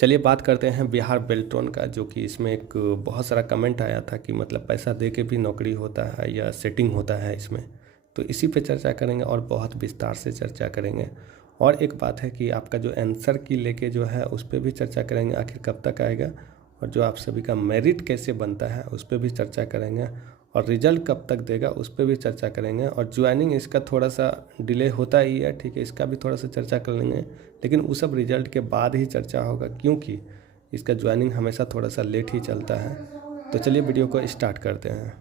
चलिए बात करते हैं बिहार बेल्ट्रॉन का, जो कि इसमें एक बहुत सारा कमेंट आया था कि मतलब पैसा दे के भी नौकरी होता है या सेटिंग होता है इसमें। तो इसी पे चर्चा करेंगे और बहुत विस्तार से चर्चा करेंगे। और एक बात है कि आपका जो आंसर की लेके जो है उस पर भी चर्चा करेंगे, आखिर कब तक आएगा, और जो आप सभी का मेरिट कैसे बनता है उस पर भी चर्चा करेंगे, और रिजल्ट कब तक देगा उस पर भी चर्चा करेंगे। और ज्वाइनिंग इसका थोड़ा सा डिले होता ही है, ठीक है, इसका भी थोड़ा सा चर्चा कर लेंगे, लेकिन वो सब रिजल्ट के बाद ही चर्चा होगा, क्योंकि इसका ज्वाइनिंग हमेशा थोड़ा सा लेट ही चलता है। तो चलिए वीडियो को स्टार्ट करते हैं।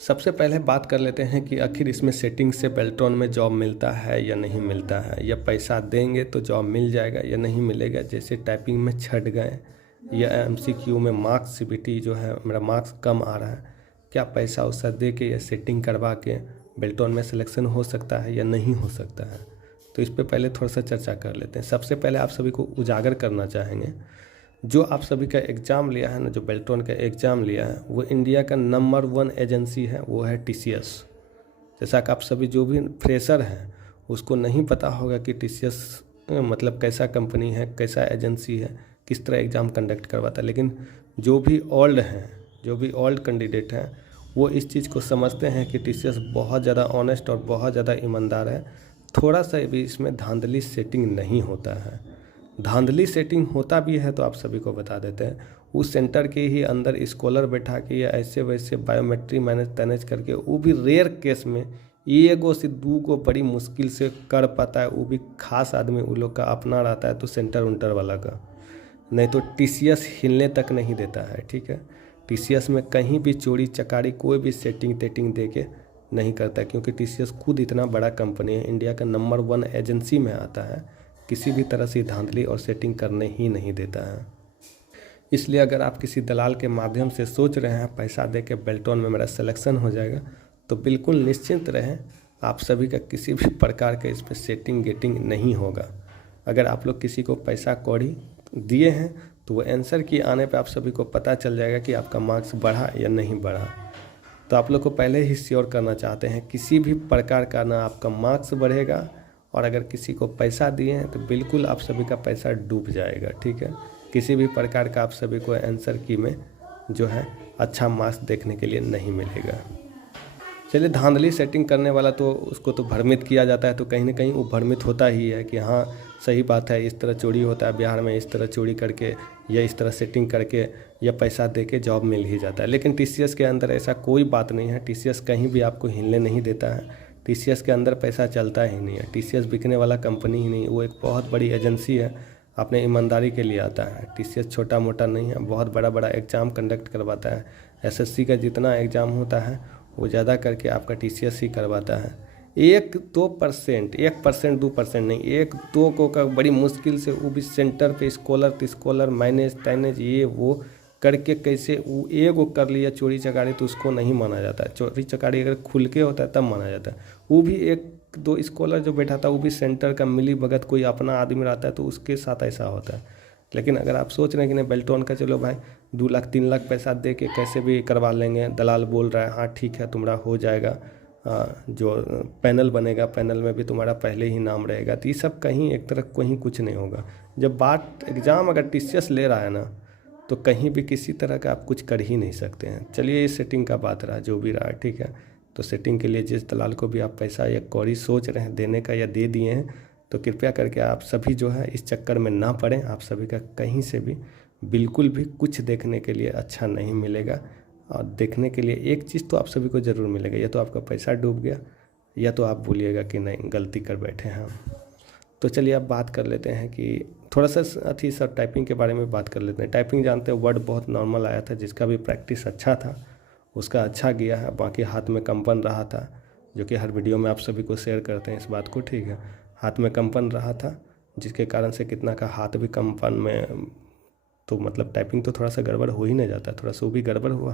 सबसे पहले बात कर लेते हैं कि आखिर इसमें सेटिंग से बेल्ट्रॉन में जॉब मिलता है या नहीं मिलता है, या पैसा देंगे तो जॉब मिल जाएगा या नहीं मिलेगा। जैसे टाइपिंग में छट गए या MCQ में मार्क्स CBT जो है मेरा मार्क्स कम आ रहा है, क्या पैसा उसा दे के या सेटिंग करवा के बेल्ट्रॉन में सिलेक्शन हो सकता है या नहीं हो सकता है। तो इस पर पहले थोड़ा सा चर्चा कर लेते हैं। सबसे पहले आप सभी को उजागर करना चाहेंगे, जो आप सभी का एग्ज़ाम लिया है ना, जो बेल्ट्रॉन का एग्ज़ाम लिया है, वो इंडिया का नंबर 1 एजेंसी है, वो है TCS। जैसा कि आप सभी जो भी फ्रेशर हैं उसको नहीं पता होगा कि TCS मतलब कैसा कंपनी है, कैसा एजेंसी है, किस तरह एग्ज़ाम कंडक्ट करवाता है। लेकिन जो भी ओल्ड हैं, जो भी ओल्ड कैंडिडेट हैं, वो इस चीज़ को समझते हैं कि TCS बहुत ज़्यादा ऑनेस्ट और बहुत ज़्यादा ईमानदार है। थोड़ा सा भी इसमें धांधली सेटिंग नहीं होता है। धांधली सेटिंग होता भी है तो आप सभी को बता देते हैं, उस सेंटर के ही अंदर स्कॉलर बैठा के या ऐसे वैसे बायोमेट्रिक मैनेज करके, वो भी रेयर केस में एगो से दूगो बड़ी मुश्किल से कर पाता है, वो भी खास आदमी वो लोग का अपना रहता है, तो सेंटर उंटर वाला का। नहीं तो TCS हिलने तक नहीं देता है, ठीक है। TCS में कहीं भी चोरी चकारी कोई भी सेटिंग तेटिंग दे के नहीं करता, क्योंकि TCS खुद इतना बड़ा कंपनी है, इंडिया का नंबर 1 एजेंसी में आता है, किसी भी तरह से धांधली और सेटिंग करने ही नहीं देता है। इसलिए अगर आप किसी दलाल के माध्यम से सोच रहे हैं पैसा दे के बेल्ट्रॉन में मेरा सिलेक्शन हो जाएगा, तो बिल्कुल निश्चिंत रहें, आप सभी का किसी भी प्रकार का इसमें सेटिंग गेटिंग नहीं होगा। अगर आप लोग किसी को पैसा कौड़ी दिए हैं तो वो आंसर की आने पे आप सभी को पता चल जाएगा कि आपका मार्क्स बढ़ा या नहीं बढ़ा। तो आप लोग को पहले ही श्योर करना चाहते हैं, किसी भी प्रकार का ना आपका मार्क्स बढ़ेगा, और अगर किसी को पैसा दिए हैं तो बिल्कुल आप सभी का पैसा डूब जाएगा, ठीक है। किसी भी प्रकार का आप सभी को आंसर की में जो है अच्छा मार्क्स देखने के लिए नहीं मिलेगा। चलिए, धांधली सेटिंग करने वाला तो उसको तो भ्रमित किया जाता है, तो कहीं ना कहीं वो भ्रमित होता ही है कि हाँ सही बात है, इस तरह चोरी होता है बिहार में, इस तरह चोरी करके या इस तरह सेटिंग करके या पैसा दे के जॉब मिल ही जाता है। लेकिन TCS के अंदर ऐसा कोई बात नहीं है। TCS कहीं भी आपको हिलने नहीं देता है। TCS के अंदर पैसा चलता ही नहीं है। TCS बिकने वाला कंपनी ही नहीं, वो एक बहुत बड़ी एजेंसी है, अपने ईमानदारी के लिए आता है। TCS छोटा मोटा नहीं है, बहुत बड़ा बड़ा एग्ज़ाम कंडक्ट करवाता है। SSC का जितना एग्ज़ाम होता है वो ज़्यादा करके आपका TCS ही करवाता है। 1-2%, 1% 2% नहीं, 1-2 को का बड़ी मुश्किल से, वो भी सेंटर पे स्कॉलर मैनेज तैनेज ये वो करके कैसे वो एगो कर लिया चोरी चकारी, तो उसको नहीं माना जाता है। चोरी चकारी अगर खुल के होता है तब माना जाता है। वो भी 1-2 स्कॉलर जो बैठा था, वो भी सेंटर का मिली भगत कोई अपना आदमी रहता है, तो उसके साथ ऐसा होता है। लेकिन अगर आप सोच रहे हैं कि नहीं बेल्ट्रॉन का, चलो भाई 2 लाख 3 लाख पैसा दे के कैसे भी करवा लेंगे, दलाल बोल रहा है हाँ ठीक है तुम्हारा हो जाएगा, जो पैनल बनेगा पैनल में भी तुम्हारा पहले ही नाम रहेगा, तो ये सब कहीं एक तरह कहीं कुछ नहीं होगा। जब बात एग्ज़ाम अगर TCS ले रहा है ना, तो कहीं भी किसी तरह का आप कुछ कर ही नहीं सकते हैं। चलिए, ये सेटिंग का बात रहा, जो भी रहा, ठीक है। तो सेटिंग के लिए जिस दलाल को भी आप पैसा या कौड़ी सोच रहे हैं देने का या दे दिए हैं, तो कृपया करके आप सभी जो है इस चक्कर में ना पड़ें। आप सभी का कहीं से भी बिल्कुल भी कुछ देखने के लिए अच्छा नहीं मिलेगा। और देखने के लिए एक चीज़ तो आप सभी को ज़रूर मिलेगा, या तो आपका पैसा डूब गया, या तो आप बोलिएगा कि नहीं गलती कर बैठे हैं हम। तो चलिए अब बात कर लेते हैं कि थोड़ा सा सर टाइपिंग के बारे में बात कर लेते हैं। टाइपिंग जानते हैं, वर्ड बहुत नॉर्मल आया था, जिसका भी प्रैक्टिस अच्छा था उसका अच्छा गया है। बाकी हाथ में कंपन रहा था, जो कि हर वीडियो में आप सभी को शेयर करते हैं इस बात को, ठीक है। हाथ में कंपन रहा था, जिसके कारण से कितना का हाथ भी कंपन में, तो मतलब टाइपिंग तो थोड़ा सा गड़बड़ हो ही नहीं जाता, थोड़ा सा वो भी गड़बड़ हुआ।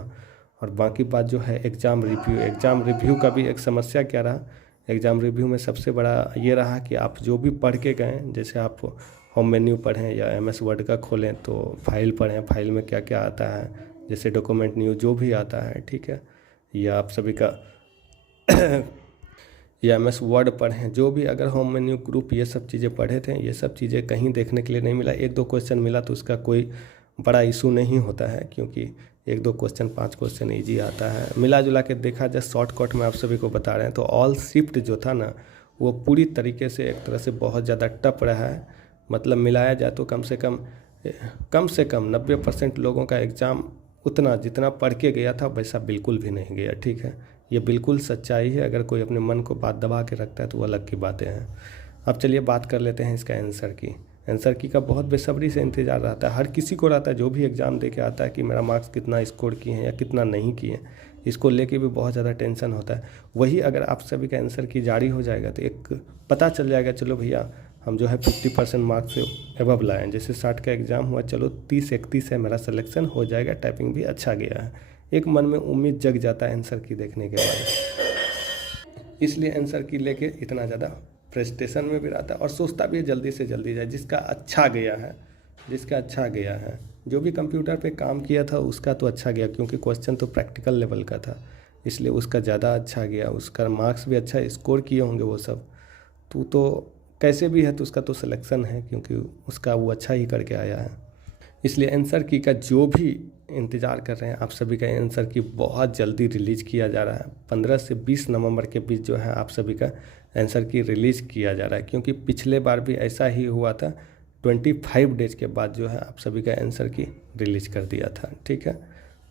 और बाकी बात जो है एग्ज़ाम रिव्यू का भी एक समस्या क्या रहा। एग्ज़ाम रिव्यू में सबसे बड़ा ये रहा कि आप जो भी पढ़ के गए, जैसे आप होम मेन्यू पढ़ें या MS वर्ड का खोलें तो फाइल पढ़ें, फाइल में क्या क्या आता है, जैसे डॉक्यूमेंट न्यू जो भी आता है, ठीक है, या आप सभी का या एमएस वर्ड पढ़ें, जो भी अगर होम मेन्यू ग्रुप ये सब चीज़ें पढ़े थे, ये सब चीज़ें कहीं देखने के लिए नहीं मिला। एक दो क्वेश्चन मिला तो उसका कोई बड़ा इशू नहीं होता है, क्योंकि एक दो क्वेश्चन 5 क्वेश्चन ईजी आता है। मिला जुला के देखा जाए, शॉर्टकट में आप सभी को बता रहे हैं, तो ऑल शिफ्ट जो था ना वो पूरी तरीके से एक तरह से बहुत ज़्यादा टफ रहा है। मतलब मिलाया जाए तो कम से कम 90% लोगों का एग्ज़ाम उतना जितना पढ़ के गया था वैसा बिल्कुल भी नहीं गया। ठीक है, ये बिल्कुल सच्चाई है। अगर कोई अपने मन को बात दबा के रखता है तो वो अलग की बातें हैं। अब चलिए बात कर लेते हैं इसका आंसर की। आंसर की का बहुत बेसब्री से इंतज़ार रहता है, हर किसी को रहता है जो भी एग्ज़ाम दे के आता है कि मेरा मार्क्स कितना स्कोर किए हैं या कितना नहीं किए हैं। इसको लेके भी बहुत ज़्यादा टेंशन होता है। वही अगर आप सभी का आंसर की जारी हो जाएगा तो एक पता चल जाएगा, चलो भैया हम जो है 50% मार्क्स से एबव लाएँ। जैसे 60 का एग्ज़ाम हुआ, चलो 30-31 है, मेरा सिलेक्शन हो जाएगा, टाइपिंग भी अच्छा गया है। एक मन में उम्मीद जग जाता है आंसर की देखने के बाद। इसलिए आंसर की लेके इतना ज़्यादा फ्रस्ट्रेशन में भी रहता है और सोचता भी है जल्दी से जल्दी जाए। जिसका अच्छा गया है, जो भी कंप्यूटर पे काम किया था उसका तो अच्छा गया, क्योंकि क्वेश्चन तो प्रैक्टिकल लेवल का था, इसलिए उसका ज़्यादा अच्छा गया। उसका मार्क्स भी अच्छा स्कोर किए होंगे वो सब। तो कैसे भी है तो उसका तो सिलेक्शन है, क्योंकि उसका वो अच्छा ही करके आया है। इसलिए आंसर की का जो भी इंतज़ार कर रहे हैं आप सभी का, आंसर की बहुत जल्दी रिलीज़ किया जा रहा है। 15 से 20 नवंबर के बीच जो है आप सभी का आंसर की रिलीज़ किया जा रहा है, क्योंकि पिछले बार भी ऐसा ही हुआ था। 25 डेज के बाद जो है आप सभी का आंसर की रिलीज़ कर दिया था। ठीक है,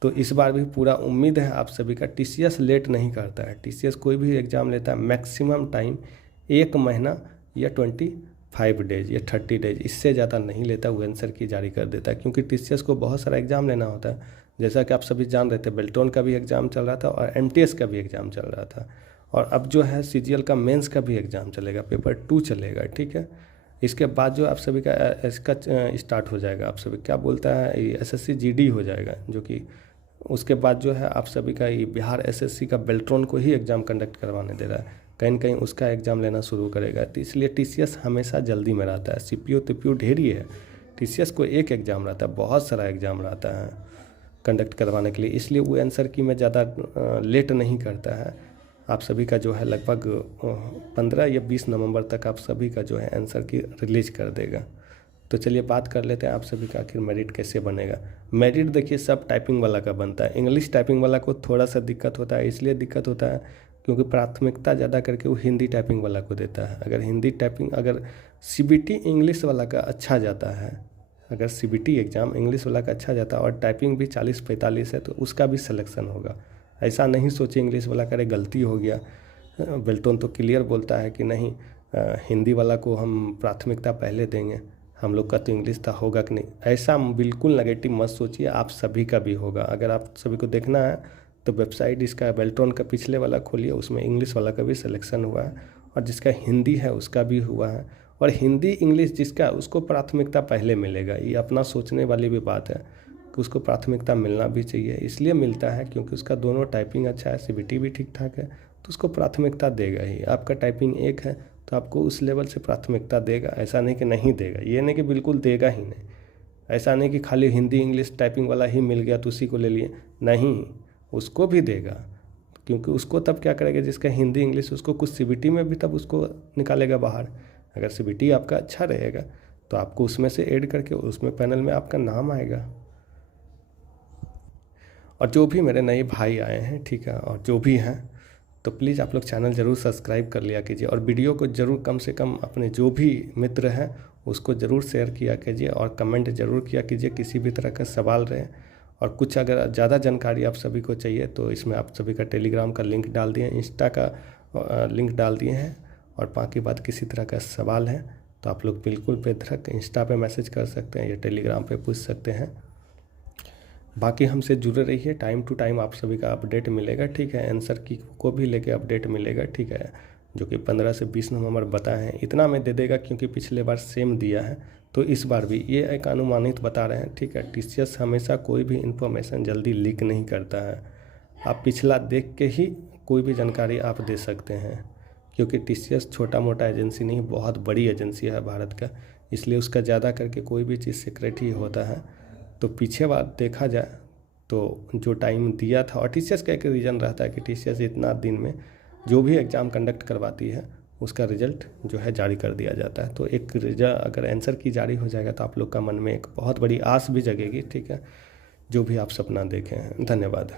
तो इस बार भी पूरा उम्मीद है आप सभी का। टीसीएस लेट नहीं करता है। टीसीएस कोई भी एग्ज़ाम लेता है मैक्सिमम टाइम 1 महीना या 25 डेज या 30 डेज, इससे ज़्यादा नहीं लेता। वो आंसर की जारी कर देता है, क्योंकि टीसीएस को बहुत सारा एग्ज़ाम लेना होता है। जैसा कि आप सभी जान रहे थे, बेल्ट्रॉन का भी एग्ज़ाम चल रहा था और एमटीएस का भी एग्ज़ाम चल रहा था, और अब जो है सीजीएल का मेंस का भी एग्ज़ाम चलेगा, पेपर 2 चलेगा। ठीक है, इसके बाद जो आप सभी का इसका स्टार्ट हो जाएगा, आप सभी क्या बोलता है, एसएससी जीडी हो जाएगा, जो कि उसके बाद जो है आप सभी का ये बिहार एसएससी का बेल्ट्रॉन को ही एग्ज़ाम कंडक्ट करवाने दे रहा है। कहीं न कहीं उसका एग्ज़ाम लेना शुरू करेगा। तो इसलिए टीसीएस हमेशा जल्दी में रहता है। सीपीयू टीपीयू ढेर ही है, टीसीएस को एक एग्ज़ाम रहता है, बहुत सारा एग्ज़ाम रहता है कंडक्ट करवाने के लिए। इसलिए वो आंसर की में ज़्यादा लेट नहीं करता है। आप सभी का जो है लगभग 15 या 20 नवंबर तक आप सभी का जो है आंसर की रिलीज कर देगा। तो चलिए बात कर लेते हैं आप सभी का आखिर मेरिट कैसे बनेगा। मेरिट देखिए सब टाइपिंग वाला का बनता है। इंग्लिश टाइपिंग वाला को थोड़ा सा दिक्कत होता है, इसलिए दिक्कत होता है क्योंकि प्राथमिकता ज़्यादा करके वो हिंदी टाइपिंग वाला को देता है। अगर सीबीटी इंग्लिश वाला का अच्छा जाता है, अगर सीबीटी एग्ज़ाम इंग्लिश वाला का अच्छा जाता है और टाइपिंग भी 40-45 है तो उसका भी सिलेक्शन होगा। ऐसा नहीं सोचे इंग्लिश वाला करे गलती हो गया। बेल्टोन तो क्लियर बोलता है कि नहीं, हिंदी वाला को हम प्राथमिकता पहले देंगे, हम लोग का तो इंग्लिश था, होगा कि नहीं। ऐसा बिल्कुल नेगेटिव मत सोचिए, आप सभी का भी होगा। अगर आप सभी को देखना है तो वेबसाइट इसका बेल्टोन का पिछले वाला खोलिए, उसमें इंग्लिश वाला का भी सिलेक्शन हुआ है और जिसका हिंदी है उसका भी हुआ है। और हिंदी इंग्लिश जिसका उसको प्राथमिकता पहले मिलेगा। ये अपना सोचने वाली भी बात है कि उसको प्राथमिकता मिलना भी चाहिए, इसलिए मिलता है क्योंकि उसका दोनों टाइपिंग अच्छा है, सीबीटी भी ठीक ठाक है, तो उसको प्राथमिकता देगा ही। आपका टाइपिंग एक है तो आपको उस लेवल से प्राथमिकता देगा। ऐसा नहीं कि नहीं देगा, ये नहीं कि बिल्कुल देगा ही नहीं। ऐसा नहीं कि खाली हिंदी इंग्लिश टाइपिंग वाला ही मिल गया तो उसी को ले लिए, नहीं, उसको भी देगा। क्योंकि उसको तब क्या करेगा, जिसका हिंदी इंग्लिश उसको कुछ सीबीटी में भी तब उसको निकालेगा बाहर। अगर सीबीटी आपका अच्छा रहेगा तो आपको उसमें से ऐड करके उसमें पैनल में आपका नाम आएगा। और जो भी मेरे नए भाई आए हैं, ठीक है, और जो भी हैं, तो प्लीज़ आप लोग चैनल ज़रूर सब्सक्राइब कर लिया कीजिए और वीडियो को ज़रूर कम से कम अपने जो भी मित्र हैं उसको ज़रूर शेयर किया कीजिए और कमेंट ज़रूर किया कीजिए किसी भी तरह का सवाल रहे। और कुछ अगर ज़्यादा जानकारी आप सभी को चाहिए तो इसमें आप सभी का टेलीग्राम का लिंक डाल दिए, इंस्टा का लिंक डाल दिए हैं। और बाकी बात किसी तरह का सवाल है तो आप लोग बिल्कुल बेधड़क इंस्टा पे मैसेज कर सकते हैं या टेलीग्राम पे पूछ सकते हैं। बाकी हमसे जुड़े रहिए, टाइम टू टाइम आप सभी का अपडेट मिलेगा, ठीक है। आंसर की को भी लेके अपडेट मिलेगा, ठीक है, जो कि 15 से 20 नवंबर बताए हैं। इतना में दे देगा क्योंकि पिछले बार सेम दिया है तो इस बार भी ये एक अनुमानित बता रहे हैं, ठीक है। टीसीएस हमेशा कोई भी इन्फॉर्मेशन जल्दी लीक नहीं करता है। आप पिछला देख के ही कोई भी जानकारी आप दे सकते हैं, क्योंकि टीसीएस छोटा मोटा एजेंसी नहीं, बहुत बड़ी एजेंसी है भारत का, इसलिए उसका ज़्यादा करके कोई भी चीज़ सीक्रेट ही होता है। तो पीछे बात देखा जाए तो जो टाइम दिया था, और टीसीएस का एक रीज़न रहता है कि टीसीएस इतना दिन में जो भी एग्ज़ाम कंडक्ट करवाती है उसका रिजल्ट जो है जारी कर दिया जाता है। तो एक रिजल्ट अगर आंसर की जारी हो जाएगा तो आप लोग का मन में एक बहुत बड़ी आस भी जगेगी, ठीक है, जो भी आप सपना देखे हैं। धन्यवाद।